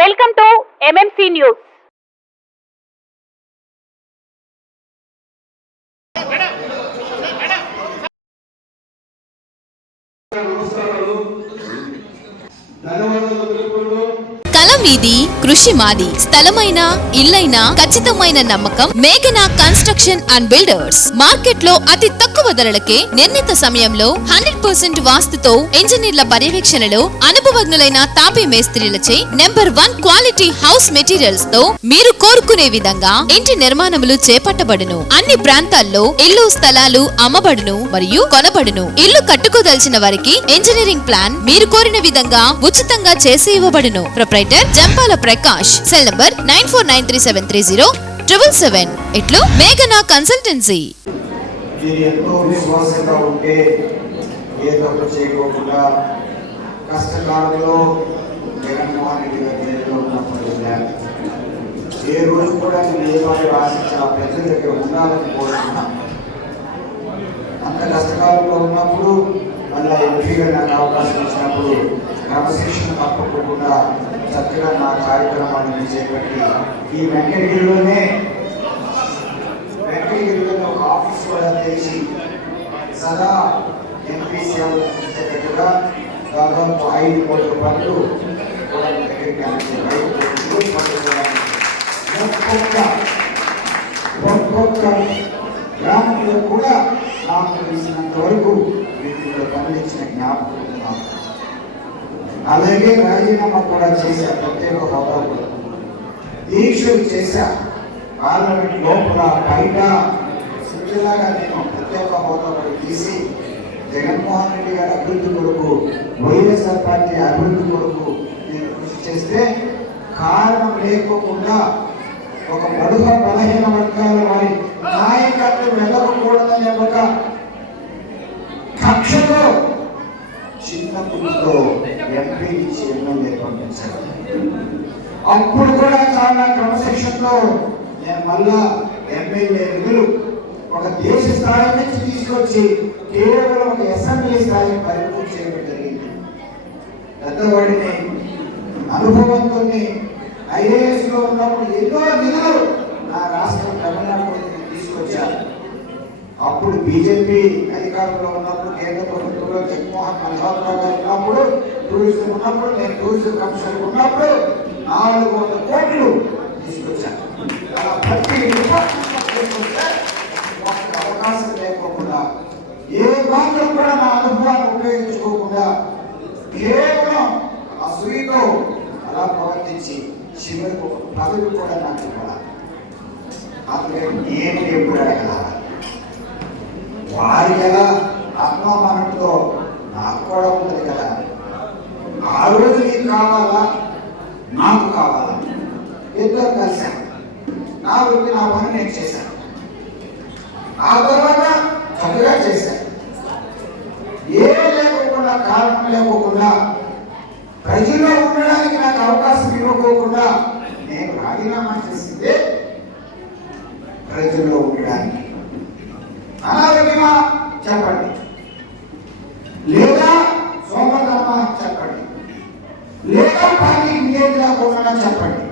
Welcome to MMC news. కళ మీది, కృషి మాది. స్థలమైన, ఇల్లైనా ఖచ్చితమైన నమ్మకం మేఘనా కన్స్ట్రక్షన్ అండ్ బిల్డర్స్. మార్కెట్ లో అతి తక్కువ ధరలకే నిర్ణీత సమయంలో 100% వాస్తుతో ఇంజనీర్ల పర్యవేక్షణలో అనుభవజ్ఞులైన తాపీ మేస్త్రీలచే నంబర్ 1 క్వాలిటీ హౌస్ మెటీరియల్స్ తో మీరు కోరుకునే విధంగా ఇంటి నిర్మాణములు చేపట్టబడును. అన్ని ప్రాంతాల్లో ఇల్లు స్థలాలు అమ్మబడును మరియు కొనబడును. ఇల్లు కట్టుకోదలిచిన వారికి ఇంజనీరింగ్ ప్లాన్ మీరు కోరిన విధంగా ఉచితంగా చేసి ఇవ్వబడును. Proprietor Jampala Prakash. Cell number 9493307777. ఇట్లు మేఘనా కన్సల్టెన్సీ. ఎంతో విశ్వాసంగా ఉంటే ఏ తప్పు చేయకుండా కష్టకాలంలో జగన్మోహన్ రెడ్డి గారి జైల్లో ఉన్నప్పుడు ఏ రోజు కూడా నేను ఏ వారి ఆశించి ఆ ప్రజల దగ్గర ఉండాలని కోరుతున్నాను. అంత కష్టకాలంలో ఉన్నప్పుడు మళ్ళీ ఎంపీగా నాకు అవకాశం ఇచ్చినప్పుడు క్రమశిక్షణ తప్పకుండా చక్కగా నా కార్యక్రమాన్ని చేపట్టి ఈ వెంకటగిరిలోనే ఒక ఆఫీస్ కూడా తెరిచి సదా ఎంపీ సేవలు ఇచ్చేటట్టుగా దాదాపు 5 కోట్ల రూపాయలు కూడా దగ్గరికి ఒక్కొక్క గ్రామంలో కూడా నాకు తెలిసినంత వరకు వీటిలో పనులిచ్చిన జ్ఞాపకం ఉన్నాను. అలాగే రాజీనామా కూడా చేశా. ప్రత్యేక హోదా కూడా దీక్షలు చేశా. పార్లమెంట్ లోపల బయట శిక్షలాగా నేను ప్రత్యేక హోదా కూడా తీసి జగన్మోహన్ రెడ్డి గారి అభివృద్ధి కొరకు, వైఎస్ఆర్ పార్టీ అభివృద్ధి కొరకు నేను కృషి చేస్తే కారణం లేకోకుండా ఒక బడుగ బలహీన వర్గాల వారి నాయకత్వం వెళ్ళకూడదనే ఒక కక్షతో చిన్న పుట్టుతో ఎంపీ నుంచి ఎమ్మెల్యే పంపించారు. అప్పుడు కూడా చాలా క్రమశిక్షణలో నేను మళ్ళా ఎమ్మెల్యే నిధులు ఒక దేశ స్థాయి నుంచి తీసుకొచ్చి కేవలం ఒక అసెంబ్లీ స్థాయికి పరిమితం చేయడం జరిగింది. పెద్దవాడిని అనుభవంతో ఐఏఎస్ లో ఉన్నప్పుడు ఎన్నో నిధులు నా రాష్ట్రం తమిళనాడు తీసుకొచ్చారు. అప్పుడు బీజేపీ అధికారంలో ఉన్నప్పుడు కేంద్ర ప్రభుత్వంలో జగన్మోహన్ మల్హోత్రా గారు ఉన్నప్పుడు టూరిజం ఉన్నప్పుడు నేను టూరిజం కమిషనర్ ఉన్నప్పుడు 400 కోట్లు తీసుకొచ్చాను. అలా ప్రతి అవకాశం లేకోకుండా ఏ మాత్రం కూడా నా అనుభవాన్ని ఉపయోగించుకోకుండా కేవలం అసూయతో అలా ప్రవర్తించి చివరికి ఒక పదవి కూడా నాకు ఇవ్వాలి. అందుకని నేను ఎప్పుడు అడగల వారి కదా ఆత్మామానంతో నాకు కూడా ఉంటుంది కదా. ఆ రోజు నీకు కావాలా నాకు కావాలా ఇద్దరు కలిశాను. నా వృత్తి నా పని నేను చేశాను. ఆ తర్వాత చక్కగా చేశాను. ఏ లేకోకుండా కారణం లేకోకుండా ప్రజల్లో ఉండడానికి నాకు అవకాశం ఇవ్వకోకుండా నేను రాజీనామా చేసిందే ప్రజల్లో ఉండడానికి. అనారోగ్యమా చెప్పండి, లేదా సోమతమా చెప్పండి, లేదా పార్టీ ఇంకేం లేకుండా చెప్పండి,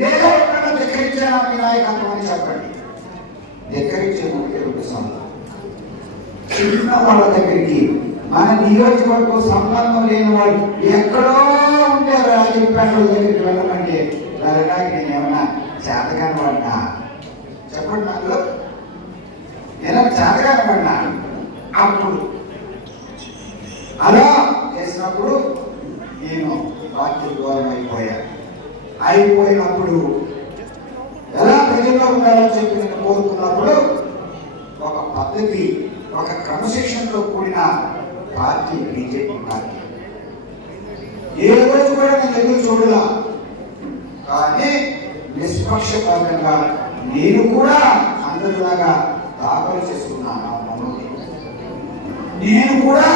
లేదా ఎక్కడన్నా ధిక్కరించారా మీ నాయకత్వం అని చెప్పండి. ధిక్కరించే 2 సంవత్సరాలు చిన్న వాళ్ళ దగ్గరికి మన నియోజకవర్గం సంబంధం లేని వాళ్ళు ఎక్కడో ఉంటే రాజకీయ దగ్గరికి వెళ్ళమంటే వెళ్ళడానికి నేను ఏమన్నా చేతగాని వాడినా చెప్పండి. నాకు నేను చేతగాని వాడినా. అప్పుడు అలా చేసినప్పుడు నేను పార్టీ దూరం అయిపోయినప్పుడు ఎలా ప్రజల్లో ఉండాలని చెప్పి నేను కోరుకున్నప్పుడు ఒక పద్ధతి, ఒక క్రమశిక్షణతో కూడిన పార్టీ బీజేపీ పార్టీ. ఏ రోజు కూడా నేను ఎదురు చూడలా. కానీ నిష్పక్షపాతంగా నేను కూడా అందరిలాగా దాఖలు చేసుకున్నాను. నేను కూడా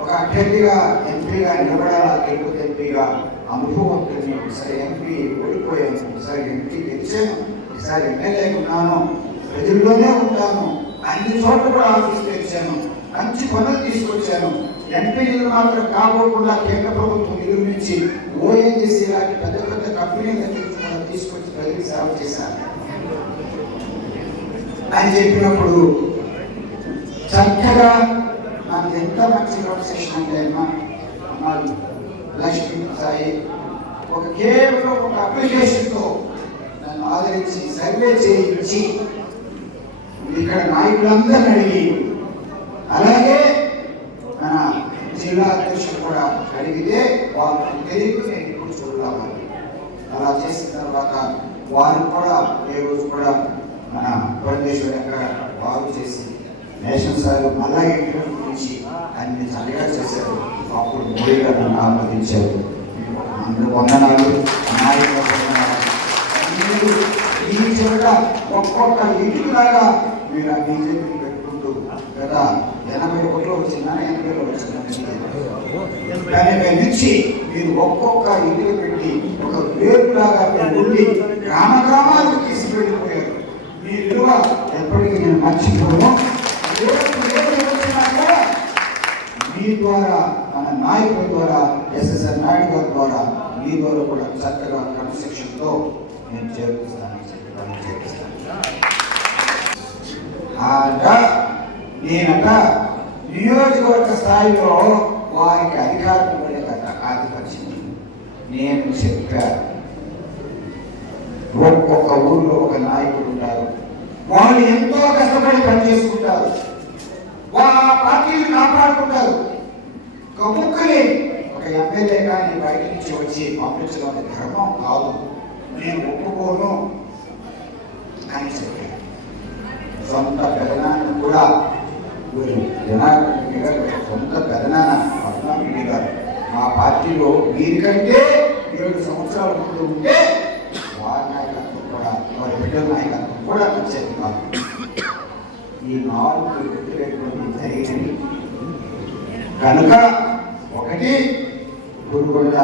ఒక అభ్యర్థిగా ఎంపీగా నిలబడాలా, లేకపోతే ఎంపీగా అనుభవంతో ఒకసారి ఎంపీ ఓడిపోయాను, ఒకసారి ఎంపీ గెలిచాను, ఒకసారి ఎమ్మెల్యే ఉన్నాను, ప్రజల్లోనే ఉంటాను, అన్ని చోట్ల కూడా ఆఫీస్ తెచ్చాను, మంచి పనులు తీసుకొచ్చాను, ఎంపీ నిధులు మాత్రం కాకుండా కేంద్ర ప్రభుత్వం నిధుల నుంచి ఓఎన్జీసీ లాంటి పెద్ద పెద్ద కంపెనీల నుంచి కూడా తీసుకొచ్చి ప్రజలకు సేవ చేశారు అని చెప్పినప్పుడు చక్కగా నాకు ఎంత మంచి కాన్వర్సేషన్ అంటే అమ్మాయి లక్ష్మీ సాయి కేవలం ఒక అప్లికేషన్తో నన్ను ఆదరించి సర్వే చేయించి ఇక్కడ నాయకులందరినీ అడిగి అలాగే మన జిల్లా అధ్యక్షులు కూడా అడిగితే వాళ్ళకి తెలియదు నేను ఇప్పుడు చూడాలి. అలా చేసిన తర్వాత వారు కూడా ఏ రోజు కూడా మన పురంధేశ్వరి అక్కడ బాగు చేసి నేషనల్ స్థాయిలో మళ్ళా ఇంటర్వ్యూ గురించి అన్ని చల్లగా చేశారు. అప్పుడు మోడీ గారు నన్ను ఆమోదించారు. అందరూ వందనాలు, నాయకుల వందనాలు. ఈ చివర ఒక్కొక్క ఇంటిలాగా మీరు ఆ బీజేపీ పెట్టుకుంటూ కదా 81లో వచ్చిందా 80లో వచ్చిందా 80 నుంచి మీరు ఒక్కొక్క ఇంటికి పెట్టి ఒక వేరులాగా మీరు ఉండి గ్రామ గ్రామాలకు తీసుకెళ్ళిపోయారు. మీ విలువ ఎప్పటికీ నేను మర్చిపోను. మీ ద్వారా మన నాయకుల ద్వారా ఎస్ఎస్ఆర్ నాయుడు గారి ద్వారా మీ ద్వారా కూడా చక్కగా క్రమశిక్షణతో నేను చేర్పిస్తాను. నేనట నియోజకవర్గ స్థాయిలో వారికి అధికారం ఇవ్వలేదట ఆధిపత్యం. నేను చెప్పాను ఒక్కొక్క ఊళ్ళో ఒక నాయకుడు ఉంటారు, వాళ్ళు ఎంతో కష్టపడి పనిచేసుకుంటారు, ఆ పార్టీని కాపాడుకుంటారు. కబుక్కుని ఒక ఎమ్మెల్యే కానీ బయట నుంచి వచ్చి పంపించడం ధర్మం కాదు, నేను ఒప్పుకోను అని చెప్పాను. సొంత పెదనాన్న కూడా జనార్దన్ గారు సొంత పెదనాన్న పద్మారెడ్డి గారు మా పార్టీలో వీరికంటే 7 సంవత్సరాల ముందు ఉంటే వారి నాయకత్వం కూడా వారి బిడ్డల నాయకత్వం కూడా నచ్చేది కాదు. ఈ 4 వ్యక్తులైనటువంటి జరిగినవి కనుక ఒకటి గురుగొండ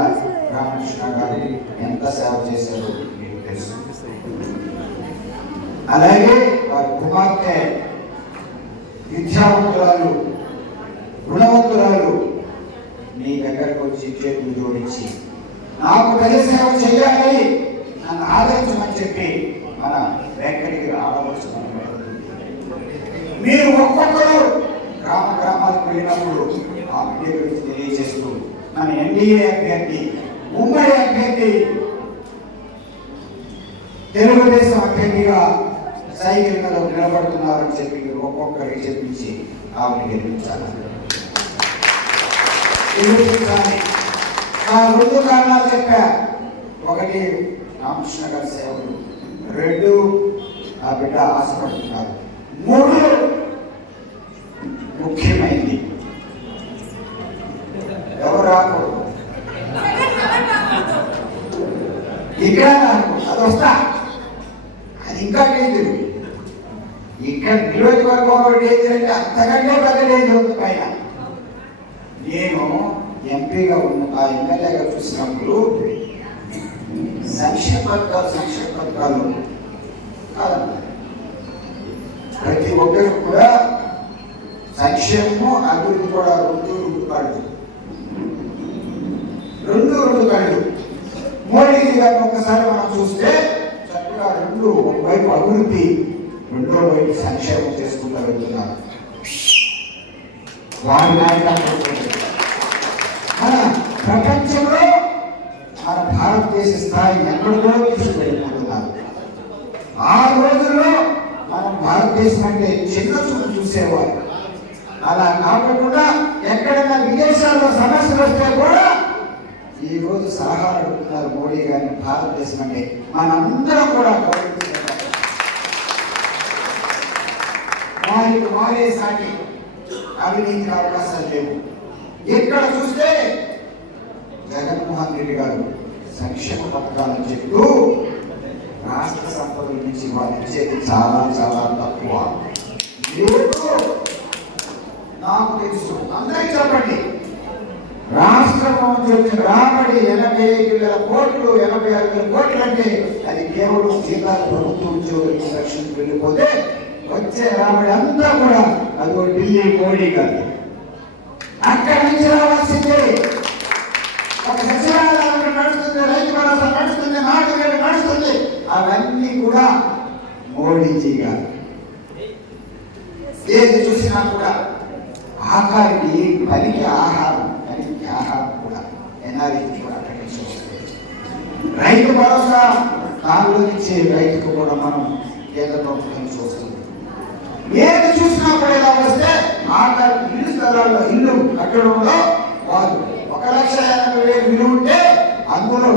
రామకృష్ణ గారు ఎంత సేవ చేశారో మీకు తెలుసు. అలాగే వారి కుమార్తె విద్యావంతురాలు గుణవంతురాలు మీ దగ్గరకు వచ్చి చేతులు జోడించి నాకు ప్రజా సేవ చేయాలి నన్ను ఆదరించమని చెప్పి మన వెంకటగిరి ఆడవలసిన మీరు ఒక్కొక్కరు గ్రామ గ్రామాలకు వెళ్ళినప్పుడు ఆ బిడ్డ గురించి తెలియజేస్తూ మన ఎన్డీఏ అభ్యర్థి ఉమ్మడి అభ్యర్థి తెలుగుదేశం అభ్యర్థిగా సైకిల్ మీద నిలబడుతున్నారని చెప్పి ఒక్కొక్కరికి చెప్పించి ఆమెను గెలిపించాలి. ఆ 2 కారణాలు చెప్పా. ఒకటి రామకృష్ణ గారి సేవలు, 2 ఆ బిడ్డ ఆశపడుతున్నారు, 3 ముఖ్యమైనది ఎవరు రాకూడదు ఇక్కడ అది వస్తా అది ఇంకా డేంజర్. ఇక్కడ నియోజకవర్గంలో డేంజర్ అంటే అంతకంటే పెద్ద డేంజర్ ఉంది పైన. నేను ఎంపీగా ఉన్న ఆ ఎమ్మెల్యేగా చూసినప్పుడు సంక్షేమ పథకాలు కాదన్న ప్రతి ఒక్కరికి కూడా సంక్షేమము అభివృద్ధి కూడా 2 కళ్ళు. మోడీజీ గారిని ఒక్కసారి మనం చూస్తే చక్కగా 2 ఒకవైపు అభివృద్ధి, రెండో వైపు సంక్షేమం చేసుకుంటూ వెళ్తున్నారు. వారి నాయకత్వం మన ప్రపంచంలో మన భారతదేశ స్థాయి ఎక్కడికో తీసుకెళ్ళిపోతున్నారు. ఆ రోజుల్లో మనం భారతదేశం అంటే చిన్న చూపు చూసేవారు. అలా కాకుండా ఎక్కడైనా విదేశాల్లో సమస్యలు వస్తే కూడా ఈ రోజు సలహాలు అడుగుతున్నారు మోడీ గారిని. భారతదేశం అంటే మనందరం కూడా వారికి వారే సాటి అవినీతికి అవకాశాలు లేవు. ఇక్కడ చూస్తే జగన్మోహన్ రెడ్డి గారు సంక్షేమ పథకాలను చెప్తూ రాష్ట్ర సంపదల నుంచి వాళ్ళు ఇచ్చేది చాలా చాలా తక్కువ. నాకు తెలుసు, అందరికీ చెప్పండి, రాష్ట్రం నుంచి వచ్చిన రాబడి 85,000 కోట్లు 86,000 కోట్లు అంటే అది కేవలం జిల్లా ప్రభుత్వ ఉద్యోగుల రక్షణకు వెళ్ళిపోతే వచ్చే రాబడి అంతా కూడా అది ఢిల్లీ మోడీ గారు. అక్కడి నుంచి రావాల్సిందే. ఒక సచివాలయం నడుస్తుంది, రైతు భరోసా నడుస్తుంది, నాటు వేడు నడుస్తుంది. అవన్నీ కూడా మోడీజీ గారు. ఏది చూసినా కూడా ఆఖరికి పనికి ఆహారం కూడా ఎన్ఆర్ఐ కూడా ప్రకటించవచ్చు. రైతు భరోసా దానిలో ఇచ్చే రైతుకు కూడా మనం కేంద్ర ప్రభుత్వం చూస్తుంది. ఏది చూసినా కూడా ఇలా వస్తే ఆఖరికి ఇల్లు స్థలాల్లో ఇల్లు కట్టడంలో వారు 1,80,000 విలువ ఉంటే అందులో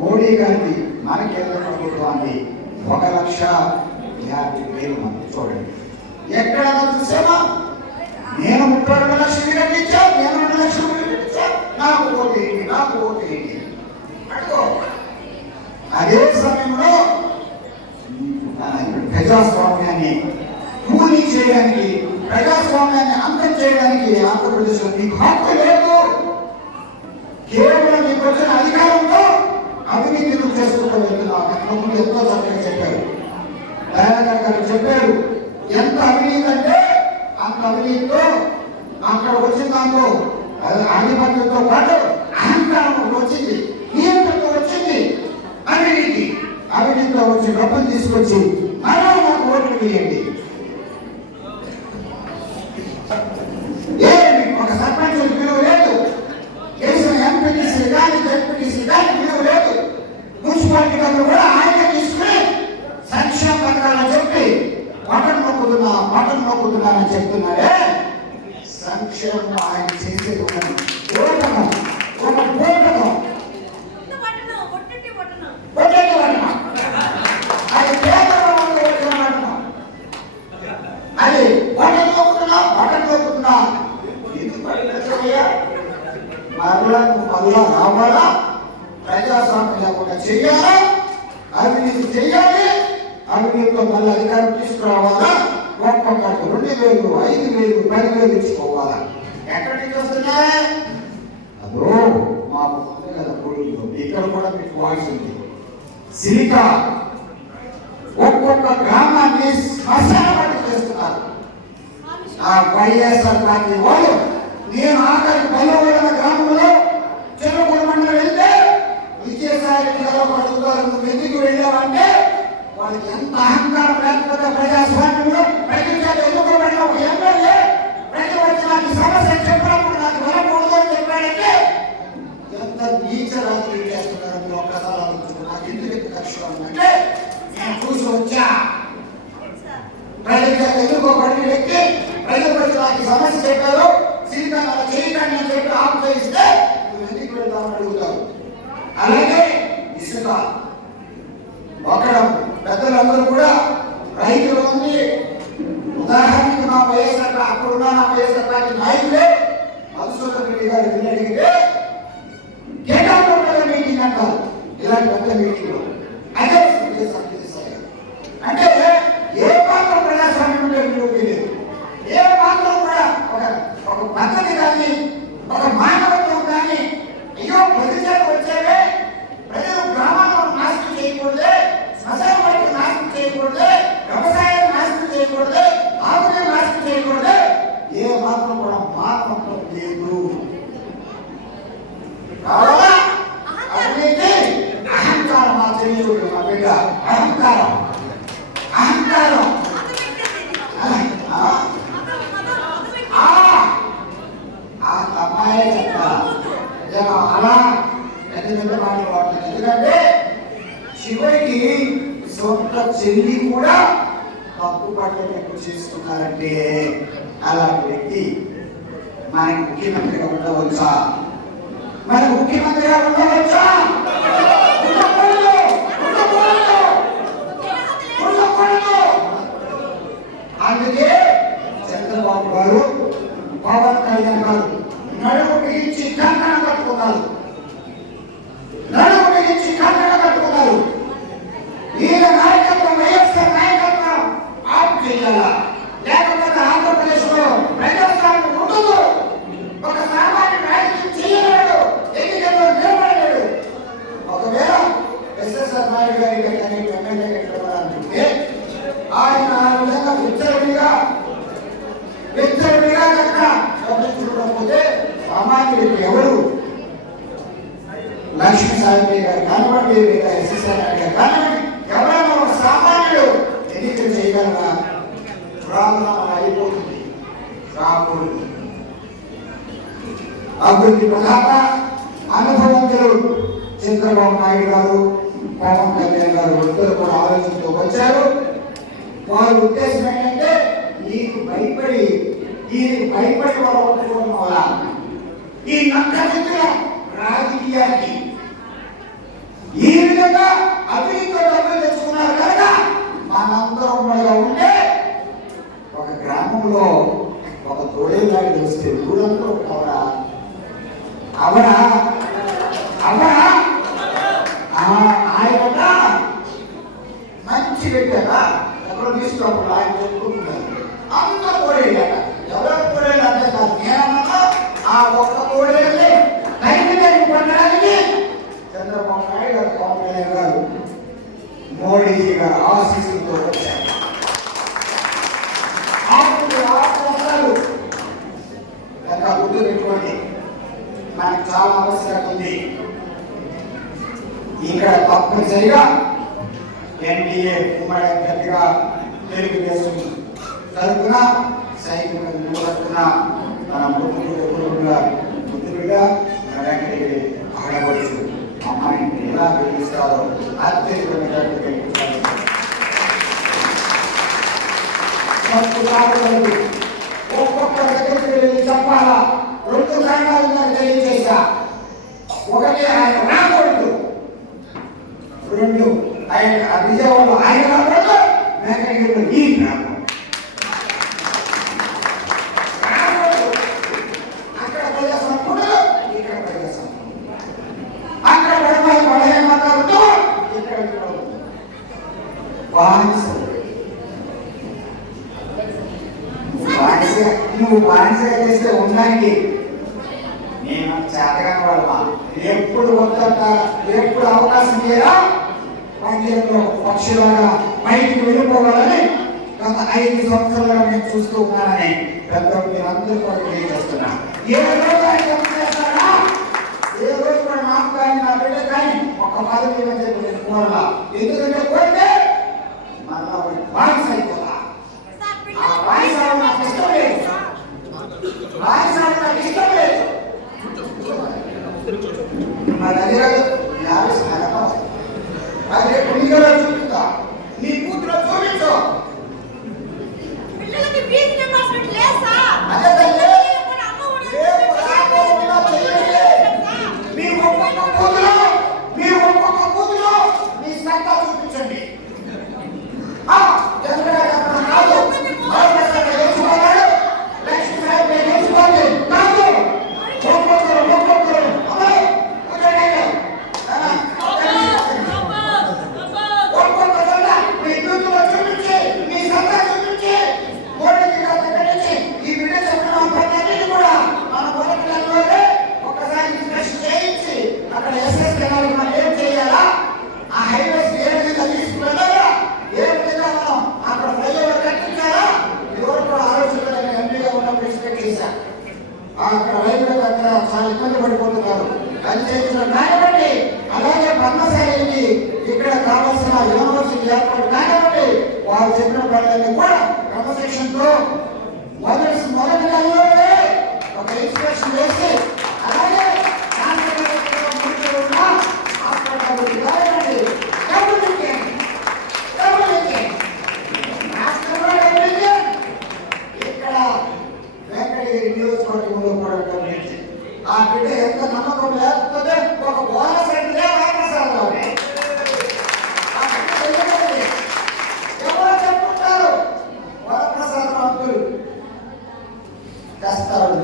మోడీ గారికి మన కేంద్ర ప్రభుత్వాన్ని 1,50,000 మంది. చూడండి ఎక్కడ చూసామా? నేను 32 లక్షలు విరమించా, నేను 2 లక్షలు విరమించా, నాకు ఓటు ఏంటి అడుగో. అదే సమయంలో ప్రజాస్వామ్యాన్ని కూలీ చేయడానికి, ప్రజాస్వామ్యాన్ని అంతం చేయడానికి ఆంధ్రప్రదేశ్లో మీకు హక్కు లేదు. కేవలం మీకు వచ్చిన అధికారంలో అవినీతిని చేసుకుంటూ వెళ్తున్నాం. ఎంతమంది ఎంతో చక్కగా చెప్పారు, దయాకర్ గారు చెప్పారు. ఎంత అవినీతి అంటే అంత అవినీతితో అక్కడ వచ్చిన దాంట్లో ఆధిపత్యంతో పాటు అహంకారం వచ్చింది, నియంత్రణ వచ్చింది. అవినీతిలో వచ్చి డబ్బులు తీసుకొచ్చి మరో మాకు ఓట్లు వేయండి. ఏమి ఒక సర్పంచ్ విలువ లేదు, గెలిచిన ఎంపీటీసీ కానీ జెడ్పీటీసీ కానీ విలువ లేదు. మున్సిపాలిటీ డబ్బులు కూడా ఆయన తీసుకుని సంక్షేమ పథకాలని చెప్పి బటన్ నొక్కుతున్నానని చెప్తున్నాడే. సంక్షేమం ఆయన చేసేది ఒక పోటకం. అది అది బటన్ నొక్కుతున్నా ఇది మరలా రావాలా? ప్రజాస్వామ్యం లేకుండా చెయ్యాలా? అవినీతి చెయ్యాలి. అవినీతితో మళ్ళీ అధికారం తీసుకురావాలా? ఒక్కొక్కరికి 2,000, 5,000, 10,000 ఇచ్చుకోవాలా? ఎక్కడి నుంచి వస్తున్నాయి? అదో మాకు కదా పొడుగులో ఇక్కడ కూడా మీకు వాయిస్ ఉంది. సిలికా ఒక్కొక్క గ్రామాన్ని శ్మశానపట్టి చేస్తున్నారు. ఆ వైఎస్ఆర్ పార్టీ వాళ్ళు నేను ఆఖరి బలవైన గ్రామంలో చెరుకు మండలం వెళ్తే విజయసాయి పడుతున్నారు. నువ్వు ఎందుకు వెళ్ళావంటే వాళ్ళకి ఎంత అహంకారం లేకపోతే ప్రజాస్వామ్యంలో ప్రజలు ఎదుర్కోబడిన ఒక ఎమ్మెల్యే ప్రజలు వచ్చి నాకు సమస్య చెప్పినప్పుడు నాకు వెళ్ళకూడదు అని చెప్పాడంటే ఎంత నీచ రాజకీయం చేస్తున్నారు. మీరు ఒక్కసారి ఆలోచించుకున్నారు. నాకు ఎందుకు కష్టం అంటే నేను చూసి వచ్చా. ప్రజలు ఎదుర్కోబడిన వ్యక్తి ప్రజలు వచ్చి నాకు సమస్య చెప్పారు, సీతా చేయకండి అని చెప్పి ఆపు చేయిస్తే నువ్వు ఎందుకు వెళ్తామని అడుగుతావు. అలాగే ఇసుక అక్కడ పెద్దలందరూ కూడా రైతులు ఉంది. ఉదాహరణకి మా వైఎస్ఆర్ అప్పుడున్న నా వైఎస్ఆర్ పార్టీ నాయకులే మధుసూదన్ రెడ్డి గారు వెళ్ళి అడిగితే కేటాలో మీటింగ్ అంటారు. ఇలాంటి పెద్ద మీటింగ్లో అదే అంటే ఏ మాత్రం ప్రజాస్వామ్యం లేదు, ఏ మాత్రం కూడా ఒక పద్ధతి కానీ ఒక మానవత్వం కానీ అయ్యో ప్రజలకు వచ్చేవే ప్రజలు గ్రామాలను నాశనం చేయకూడదు, శ్మశాన వాటిని నాశనం చేయకూడదు, వ్యవసాయం నాశనం చేయకూడదు, ఆవుని నాశనం చేయకూడదు. ఏ మాత్రం కూడా మానవత్వం లేదు. అవినీతి అహంకారం మా తెలియదు మా బిడ్డ. అహంకారం అమ్మాయే చెప్తారా అలా పెద్ద పెద్ద మాటలు వాడుతుంది. ఎందుకంటే చివరికి సొంత చెల్లి కూడా తప్పు పట్టేటట్టు చేసుకున్నారంటే అలాంటి వ్యక్తి మనకి ముఖ్యమంత్రిగా ఉండవచ్చా? అందుకే చంద్రబాబు గారు, పవన్ కళ్యాణ్ గారు నడుము బిగించి కంకణం కట్టుకున్నారు. వీళ్ళ నాయకత్వం వైఎస్ఆర్ నాయకత్వం ఆపు చేయాలా? లేకపోతే ఆంధ్రప్రదేశ్ లో ప్రజాస్వామ్యం ఉండదు. ఒక సామాన్య రాజకీయం చేయలేడు, ఎన్నికల్లో నిలబడలేడు. ఒకవేళ ఎస్ఎస్ఆర్ నాయుడు గారి ఎమ్మెల్యే అనుకుంటే ఆయన ఆ విధంగా విచ్చలవిడిగా కనుక చూడకపోతే సాయి గారు కానివ్వండి, లేదా ఎస్ఎస్ఆర్ గారు కానివ్వండి, ఎవరైనా ఒక సామాన్యుడు ఎన్నికలు చేయగలరా? రాజీనామా అయిపోతుంది, రాకూడదు. అభివృద్ధి ప్రధాన అనుభవంతులు చంద్రబాబు నాయుడు గారు, పవన్ కళ్యాణ్ గారు ఇద్దరు కూడా ఆలోచనతో వచ్చారు. వారి ఉద్దేశం ఏంటంటే ఈయనకు భయపడి వారు ఒప్పుకోవడం వల్ల ఈ నక్కల రాజకీయానికి ఈ విధంగా అభివృద్ధితో డబ్బులు తెచ్చుకున్నారు కనుక మనందరం కూడా ఉంటే ఒక గ్రామంలో ఒక తోడేలాంటి వస్తే ఊరంతా ఒకవరా అవరా అవరా ఆయన మంచి పెట్టారా ఎవరో తీసుకోకుండా ఆయన చెప్పుకుంటున్నారు. అంత తోడేలాట ఎవరో తోడేలు అంటే కాదు, నేనన్నా ఆ ఒక్క తోడేళ్ళని ధైర్యం పొందడానికి చంద్రబాబు నాయుడు గారు, పవన్ కళ్యాణ్ గారు, మోడీజీ గారు ఆశీస్సులతో వచ్చారు. గుర్తు పెట్టుకోండి, మనకు చాలా అవసరం ఉంది. ఇక్కడ తప్పనిసరిగా ఎన్డీఏ ఉమ్మడి అభ్యర్థిగా తెలుగుదేశం తరఫున సైకిల్ నిలబడుతున్న మన ముద్దుగా వెంకటగిరి ఆడవచ్చు అమ్మాయిని ఎలా గెలుస్తారో అత్యధికంగా ఒక్కొక్క దగ్గరికి వెళ్ళి చెప్పాలా? 2 కారణాలు నాకు తెలియజేశా. ఒకటి, ఆయన రాకూడదు. 2, ఆయన విజయవాడలో ఆయన రాకూడదు, వెంకటగిరిలో ఈయన రాకూడదు. అక్కడ ప్రజాస్వామ్యం ఉండదు, ఇక్కడ ప్రజాస్వామ్యం. అక్కడ పడహాయి మాట్లాడుతూ ఇక్కడ నువ్వు బానిసగా చేస్తే ఉండండి. నేను చేతగా వాళ్ళ ఎప్పుడు వద్దంట, ఎప్పుడు అవకాశం చేయరా పంచాయతీలో పక్షులాగా బయటికి వెళ్ళిపోవాలని గత 5 సంవత్సరాలుగా నేను చూస్తూ ఉన్నానని పెద్దలు మీరందరూ కూడా తెలియజేస్తున్నా. ఏ రోజు ఆయన చేస్తారా? ఏ రోజు కూడా నాకు కానీ నా బిడ్డ కానీ ఒక పదవి అని చెప్పి నేను కోరలా. ఎందుకంటే కోరితే మళ్ళా బానిస అయిపోతా. ఆ బానిస నాకు ఇష్టం లేదు, బానిస నాకు ఇష్టం లేదు. మరి అది కాదు, అదే పుణ్యలో చూపిస్తా, నీ కూతురు చూపించు. ఒక్కొక్క కూతురు మీ సత్తా చూపించండి. అక్కడ రైతులకు అక్కడ చాలా ఇబ్బంది పడిపోతున్నారు. అది చేసిన కానివ్వండి, అలాగే పద్మశాలికి ఇక్కడ కావాల్సిన యూనివర్సిటీ ఏర్పాటు కానివ్వండి, వారు చెప్పిన పనులన్నీ కూడా క్రమశిక్షణతో మొదటి నెలలోనే ఒక ఇన్స్పెక్షన్ వేసి అలాగే ఇక్కడ వెంకటగిరి నియోజకవర్గంలో కూడా ఆ బిడ్డ ఎంత నమ్మకం లేకపోతే ఒక బోనస్ అంటే వారసాలలోనే ఎవరు చెప్పుకుంటారు? వరప్రసాద్ రాములు చేస్తారు,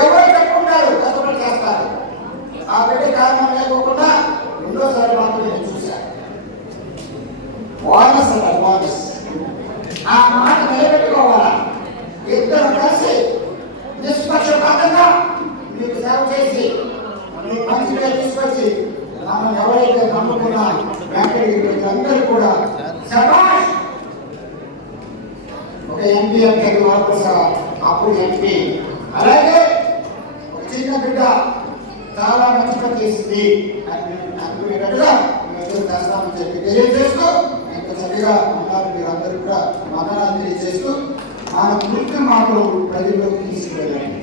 ఎవరు చెప్పుకుంటారు? కష్టపడి చేస్తారు. ఆ బిడ్డ కారణం లేకోకుండా రెండోసారి మాత్రం నేను చూశాను. బోనస్ అట బోనస్, ఆ మాట నిలబెట్టుకోవాలా? ఇద్దరు కలిసి నిష్పక్షపాతంగా మీకు సేవ చేసి మీ మంచి పేరు తీసుకొచ్చి మమ్మల్ని ఎవరైతే నమ్ముకున్నా వెంకటగిరి అందరూ కూడా శభాష్. ఒక ఎంపీ అభ్యర్థి వరప్రసాద్, అప్పుడు ఎంపీ, అలాగే ఒక చిన్న బిడ్డ చాలా మంచి పని చేసింది అని మేము అనుకునేటట్టుగా మేము చేస్తామని చెప్పి తెలియజేస్తూ ఇంత చక్కగా ఉన్నారు మీరందరూ కూడా వందనాలు తెలియజేస్తూ మన గుర్తు మాకు ప్రజల్లోకి తీసుకువెళ్ళండి.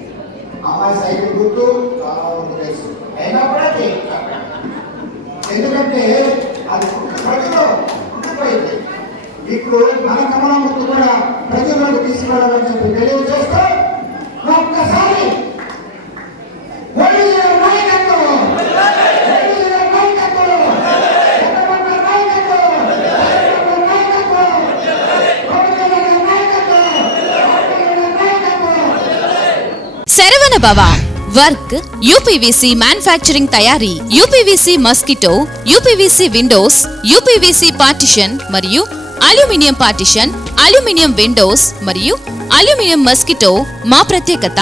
అమ్మాయి సైకిల్ గుర్తు చాలా వరకు తెలుసు అయినా కూడా ఎందుకంటే అది ప్రజలో ఉండిపోయింది. ఇప్పుడు మన కమలం గుర్తు కూడా ప్రజల్లోకి తీసుకువెళ్ళాలని చెప్పి తెలియజేస్తూ ఒక్కసారి శరవణ భవ వర్క్ యూపీవీసీ మ్యానుఫ్యాక్చరింగ్ తయారీ, UPVC mosquito, UPVC Windows, UPVC partition మరియు అల్యూమినియం పార్టిషన్, అల్యూమినియం విండోస్ మరియు అల్యూమినియం మస్కిటో. మా ప్రత్యేకత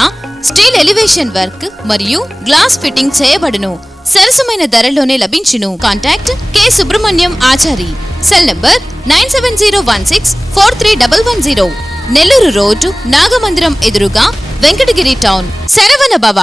స్టీల్ ఎలివేషన్ వర్క్ మరియు గ్లాస్ ఫిట్టింగ్ చేయబడును. సరసమైన ధరలోనే లభించును. Contact K Subrahmanyam Achari. Cell number 9706431110. Nellore road Nagamandiram ఎదురుగా వెంకటగిరి టౌన్. శరవణ భవ.